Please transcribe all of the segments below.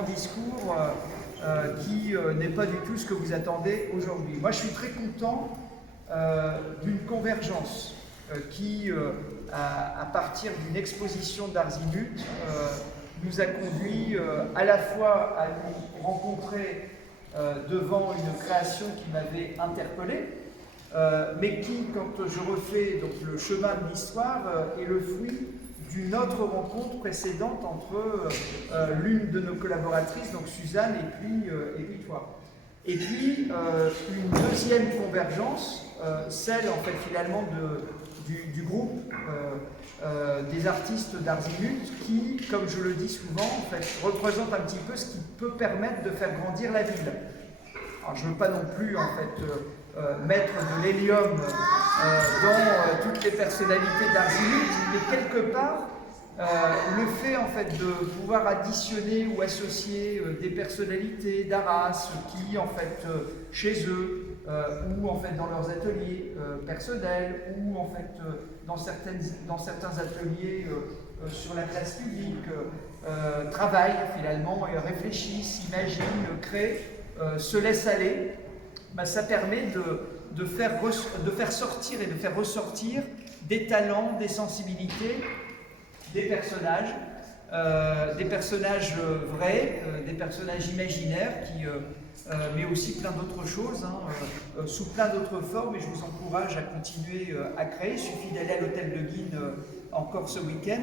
grand discours qui n'est pas du tout ce que vous attendez aujourd'hui. Moi, je suis très content d'une convergence qui, à partir d'une exposition d'Arzimut, nous a conduit à la fois à nous rencontrer devant une création qui m'avait interpellé, mais qui, quand je refais donc, le chemin de l'histoire, est le fruit d'une autre rencontre précédente entre l'une de nos collaboratrices, donc Suzanne, et puis toi. Et puis, une deuxième convergence, celle en fait finalement du groupe des artistes d'Arzimut qui, comme je le dis souvent, en fait, représente un petit peu ce qui peut permettre de faire grandir la ville. Alors, je ne veux pas non plus en fait, mettre de l'hélium dans toutes les personnalités d'Arzimut, mais quelque part, le fait en fait, de pouvoir additionner ou associer des personnalités d'Arras qui, en fait, chez eux, ou en fait, dans leurs ateliers personnels, ou en fait, dans certains ateliers sur la place publique, travaillent finalement, réfléchissent, imaginent, créent, se laissent aller, ben, ça permet de faire sortir et de faire ressortir des talents, des sensibilités, des personnages vrais, des personnages imaginaires, mais aussi plein d'autres choses, hein, sous plein d'autres formes, et je vous encourage à continuer à créer. Il suffit d'aller à l'hôtel de Guine encore ce week-end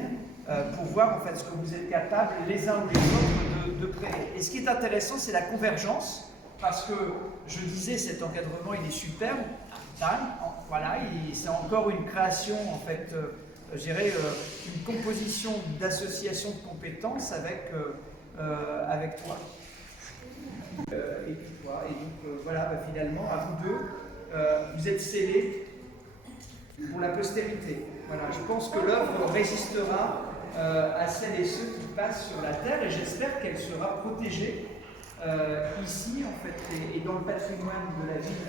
pour voir en fait, ce que vous êtes capables les uns ou les autres de créer. Et ce qui est intéressant, c'est la convergence, parce que je disais, cet encadrement, il est superbe, voilà, c'est encore une création en fait, je dirais, une composition d'associations de compétences avec toi. Et puis toi. Et donc voilà, bah, finalement, à vous deux, vous êtes scellés pour la postérité. Voilà, je pense que l'œuvre résistera à celles et ceux qui passent sur la terre, et j'espère qu'elle sera protégée ici, en fait, et dans le patrimoine de la ville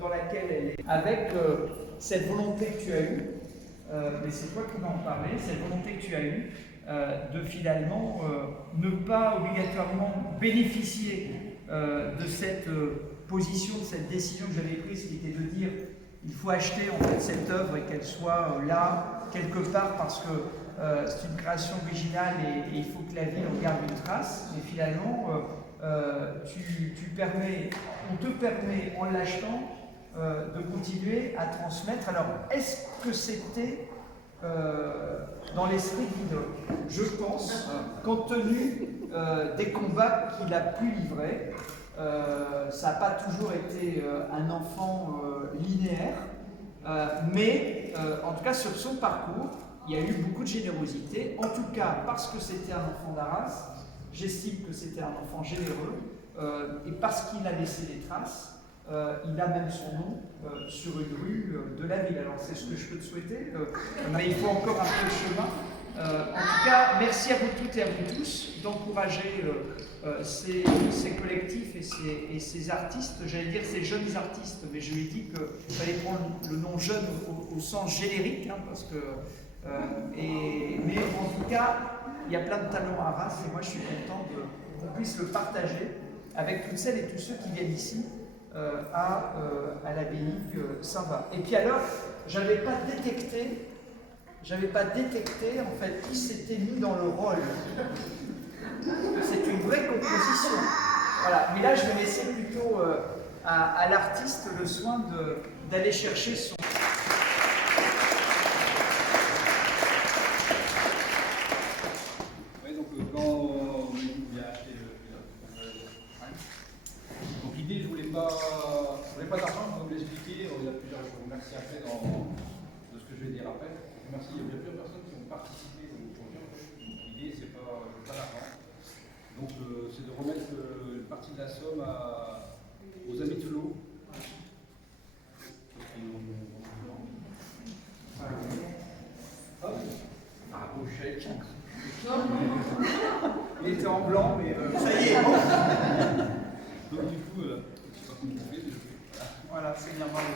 dans laquelle elle est, avec cette volonté que tu as eue. Mais c'est toi qui m'en parlais, cette volonté que tu as eue de finalement ne pas obligatoirement bénéficier de cette position, de cette décision que j'avais prise, qui était de dire il faut acheter en fait cette œuvre et qu'elle soit là quelque part parce que c'est une création originale et il faut que la ville en garde une trace. Mais finalement, on te permet en l'achetant de continuer à transmettre. Alors, est-ce que c'était dans l'esprit de Vidocq? Je pense, compte tenu des combats qu'il a pu livrer, ça n'a pas toujours été un enfant linéaire, mais en tout cas sur son parcours, il y a eu beaucoup de générosité. En tout cas, parce que c'était un enfant d'Arras, j'estime que c'était un enfant généreux, et parce qu'il a laissé des traces, il a même son nom sur une rue de la ville. Alors c'est ce que je peux te souhaiter, mais il faut encore un peu de chemin. En tout cas, merci à vous toutes et à vous tous d'encourager ces collectifs et ces artistes, j'allais dire ces jeunes artistes, mais je lui ai dit qu'il fallait prendre le nom jeune au sens générique, hein, parce que, mais en tout cas, il y a plein de talents à Arras, et moi je suis content qu'on puisse le partager avec toutes celles et tous ceux qui viennent ici à l'abbaye Saint-Va. Et puis alors, j'avais pas détecté en fait qui s'était mis dans le rôle. C'est une vraie composition. Voilà. Mais là, je vais laisser plutôt à l'artiste le soin d'aller chercher son. Oui, donc quand j'ai acheté donc l'idée, je voulais pas d'argent, je vais vous l'expliquer. Il y a plusieurs, je vous remercie après de ce que je vais dire après. Merci, il y a plusieurs personnes qui ont participé au projet. L'idée, c'est pas d'argent. Donc, c'est de remettre une partie de la somme aux amis de Flo. Au chèque. Il était en blanc, mais ça y est. Donc, du coup, je ne sais pas comment on fait. Voilà, c'est bien, bravo.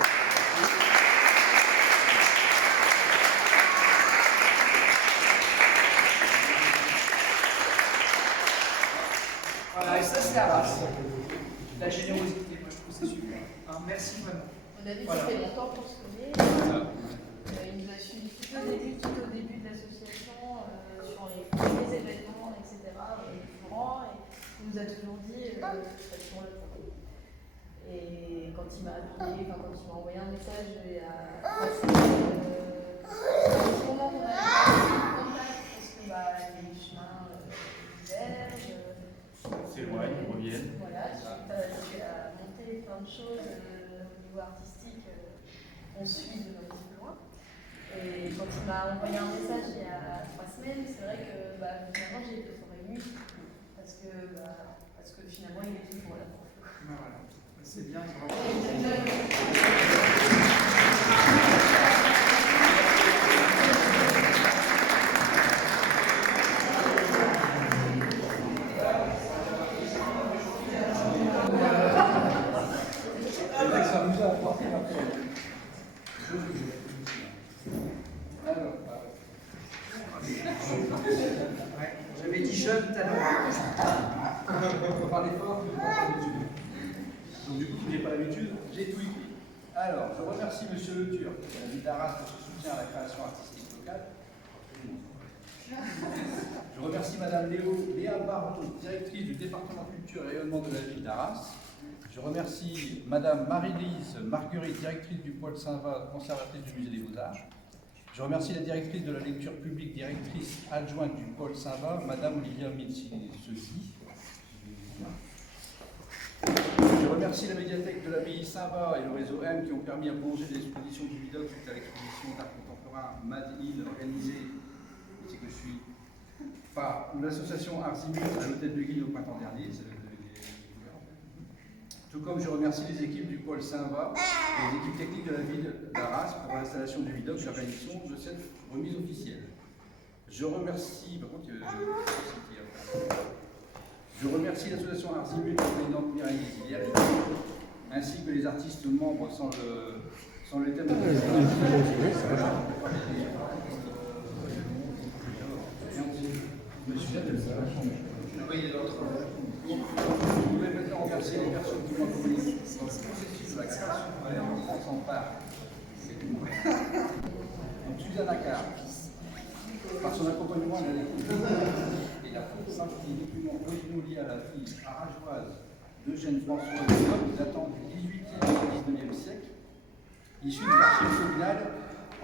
Voilà, et ça c'est Arras. La générosité, moi je trouve c'est super. Hein, merci vraiment. On a dit que Voilà. ça fait longtemps qu'on se connaît. Il nous a suivi tout au début de l'association, sur les premiers événements, etc. Courant, et il nous a toujours dit sur le projet. Et quand il m'a appelé, quand il m'a envoyé un message, il y a un petit moment qu'on a eu contact parce que les chemins divergent. S'éloignent, reviennent. Voilà, j'ai monté plein de choses au niveau artistique, on suit de un petit peu loin. Et quand il m'a envoyé un message il y a 3 semaines, c'est vrai que finalement j'ai été fort émue parce que finalement il est toujours là pour nous. Voilà. C'est bien. J'avais dit jeune talent. On va parler fort, mais on n'a pas l'habitude. Donc du coup, qui n'ai pas l'habitude, j'ai tout écrit. Alors, je remercie M. Le Turc, la ville d'Arras, pour ce soutien à la création artistique locale. Je remercie Mme Léa Barreau, directrice du département culture et rayonnement de la ville d'Arras. Je remercie Mme Marie-Lise Marguerite, directrice du pôle Saint-Va, conservatrice du musée des Beaux-Arts. Je remercie la directrice de la lecture publique, directrice adjointe du pôle Saint-Va, Mme Olivia Mitzi. Je remercie la médiathèque de l'abbaye Saint-Va et le réseau M qui ont permis à prolonger l'exposition du Vidocq suite à l'exposition d'art contemporain Mad In organisée, c'est que je suis, par l'association Arzimus à l'hôtel de Guille au printemps dernier. Tout comme je remercie les équipes du pôle Saint-Va et les équipes techniques de la ville d'Arras pour l'installation du Vidocq et l'organisation de cette remise officielle. Je remercie, par contre, je remercie l'association Arzimus, présidente Mireille Zilière, ainsi que les artistes membres sans le thème de Je voulais maintenant remercier les personnes qui m'ont accompagné dans le processus de la création de la s'empare. Donc Suzanne Accard, par son accompagnement à la lecture et la sympathie des documents originaux liés à la vie arageoise d'Eugène François datant du XVIIIe et XIXe siècle, issus de l'archive communale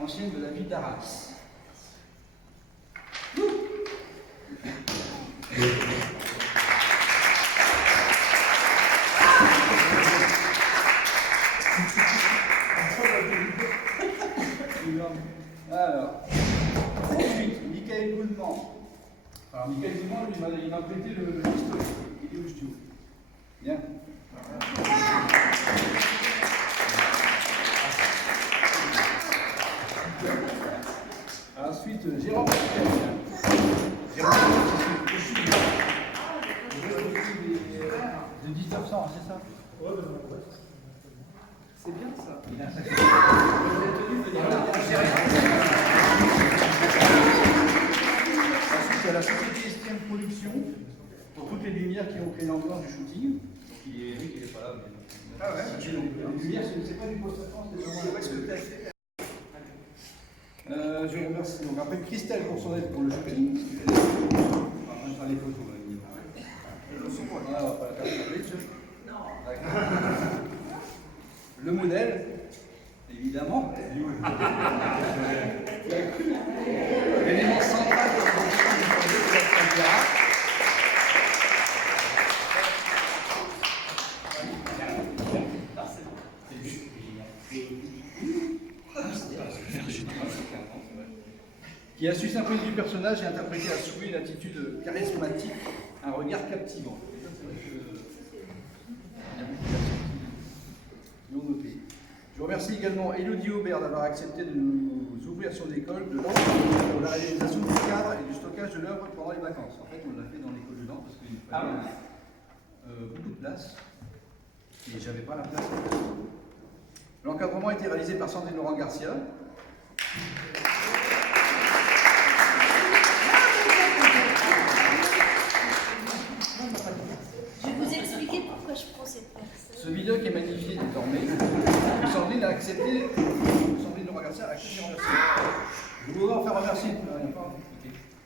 ancienne de la ville d'Arras. Alors, ensuite, Michael Goodman. Alors, Michael Goodman, il m'a prêté le pistolet. Il est où, Stu? Bien. Ensuite, Jérôme de 1900, c'est ça? C'est bien ça. Ensuite, il y a la société STM Production pour toutes les lumières qui ont créé l'ambiance du shooting. Donc, Eric, il n'est pas là. Mais... Ah ouais. Les lumières, c'est pas du post-France, c'est vraiment Où est-ce que tu as fait? je remercie. Donc, après Christelle pour son aide pour le shooting. On va faire les photos. Voilà, on va pas la faire sur Twitch. Le modèle, évidemment. L'élément central de la production du projet de la caméra. Qui a su s'imprégner du personnage et interpréter à souhait une attitude charismatique, un regard captivant. Et ça, c'est vrai que il y a beaucoup de personnes qui l'ont noté. Je remercie également Élodie Aubert d'avoir accepté de nous ouvrir son école de danse pour la réalisation du cadre et du stockage de l'œuvre pendant les vacances. En fait, on l'a fait dans l'école de danse parce qu'il fallait beaucoup de place et j'avais pas la place. L'encadrement a été réalisé par Sandrine Laurent Garcia. accepté, vous me semblez nous remercier, à qui j'ai remercié. Je voudrais enfin remercier,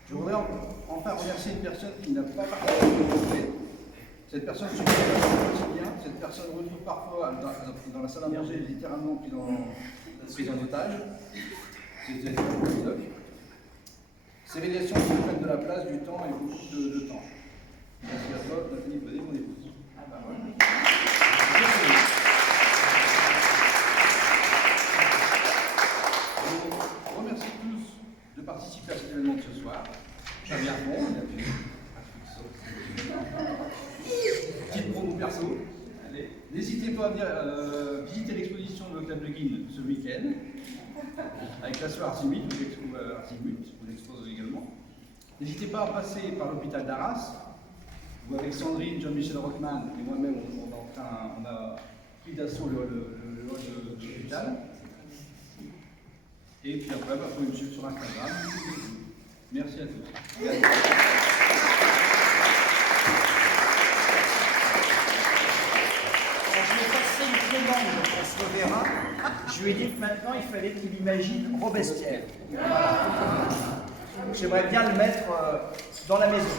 je voudrais enfin remercier une personne qui n'a pas partagé mon projet. Cette personne se quotidien, cette personne retrouve parfois dans la salle à manger, littéralement prise en otage. C'est Médoc. Ces réalisations qui prennent de la place, du temps et beaucoup de temps. Merci à toi, Nathalie Baudet, mon épouse. Je vous remercie tous de participer à cet événement de ce soir. Fabien Fond, petite promo perso. Allez. N'hésitez pas à venir visiter l'exposition de l'Hôtel de Guines ce week-end, avec l'asso Artimut, vous l'expose également. N'hésitez pas à passer par l'hôpital d'Arras, où avec Sandrine, Jean-Michel Rockman et moi-même, on a pris d'assaut le hall de l'hôpital. Et puis après, vous pouvez me suivre sur Instagram. Merci à tous. Je vais passer une commande à François Vérin. Je lui ai dit que maintenant il fallait qu'il imagine Robespierre. Voilà. J'aimerais bien le mettre dans la maison.